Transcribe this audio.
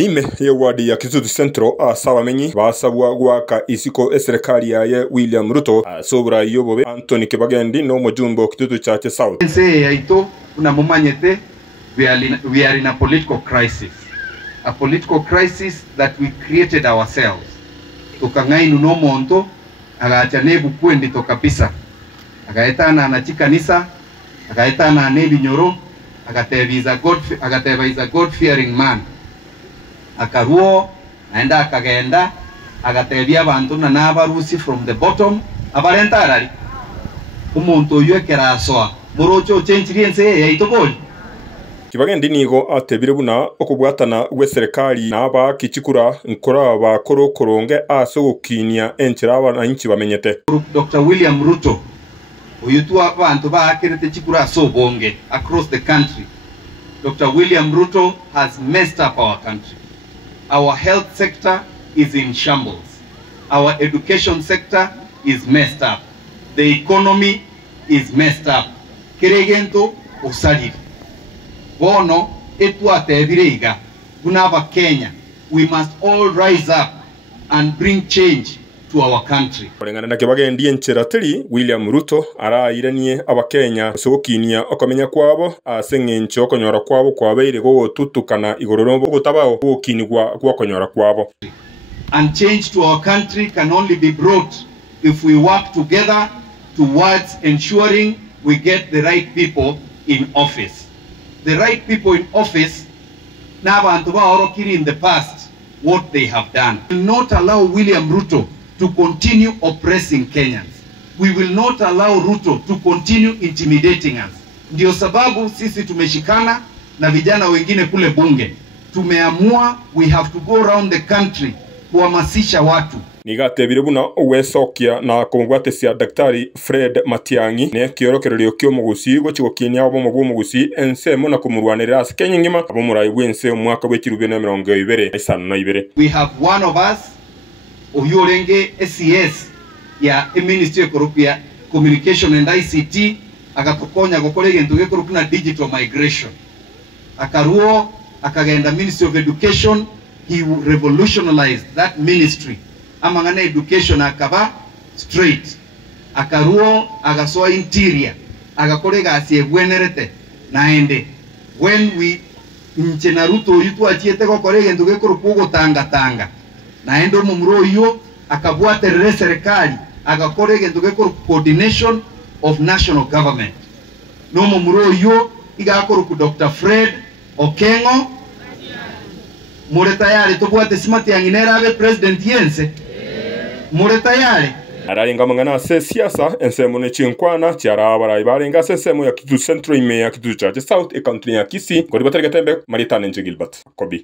ime ye wadi ya Kitutu Central asabamenyi basabwa gwaka isiko serikali ya William Ruto asobra yobobe Anthony Kibagendi no mujumbo Kitutu Church South. Nse yaito una mumanyete we are in a political crisis. A political crisis that we created ourselves. Tukangainu no monto agacha nebu kwendi to kabisa. Agaetana anachikanisa, agaetana anebi nyoro, agateba is a God fearing man. Akaruo naenda akagenda agatebia abantu na nabarusi from the bottom abarentarari umuntu yekera asoa murocho chenchiriense yaitoboli. Kibagendi nigo atebire buna okubwatana gwe serikali naba kichikura nkora ba koronge asogukinia enchira abananchi bamenyete. Dr. William Ruto uyutu abantu bakerete chikura asobonge across the country. Dr. William Ruto has messed up our country. Our health sector is in shambles. Our education sector is messed up. The economy is messed up. Kiregento usaliri. Bono etuate ebireiga. Bunava Kenya. We must all rise up and bring change to our country. Orengana na Kibagendi encheratiri William Ruto arairanie abakenya sokinia okamenya kwabo asengencho konyora kwabo kwabeire go tutukana igororo gutabao gukinigwa kwa konyora kwabo. And change to our country can only be brought if we work together towards ensuring we get the right people in office. The right people in office n'abantu baorokiri in the past what they have done. We will not allow William Ruto to continue oppressing Kenyans. We will not allow Ruto to continue intimidating us. Ndio sababu sisi tumeshikana na vijana wengine kule bunge. Tumeamua we have to go around the country kuhamasisha watu. Nigatebire buna wesokia na kumugwatesia Daktari Fred Matiang'i ne kiorokererio kyo mugusi gochigokinia abo mugusi ensemo na kumurwanira Kenya ngima abo murayi bwense mwaka w'ekirubye na 2022. We have one of us Oyurenge SES ya Ministry of Communication and ICT agatokonya gukora egento gekuru na digital migration. Akaruo akagenda Ministry of Education, he revolutionized that ministry. Amangana education akaba straight. Akaruo agasoa interior agakorega asiegwenerete naende when we Naruto yutu achiete gukora egento gekuru kugotanga naendo mumro yo akabwate serikali agakora egento gekoro coordination of national government no mumro yo igakora ku Dr. Fred Okengo muretayale tobwate simati yanginera abe president yense muretayale arayenga mangana se siasa ensemo ne chinkwana chiara barayi barenga sesemo ya Kitutu Central ime ya Kitutu Church South e country ya Kisii ngori batarega tembe Maritane Gilbert Kobi.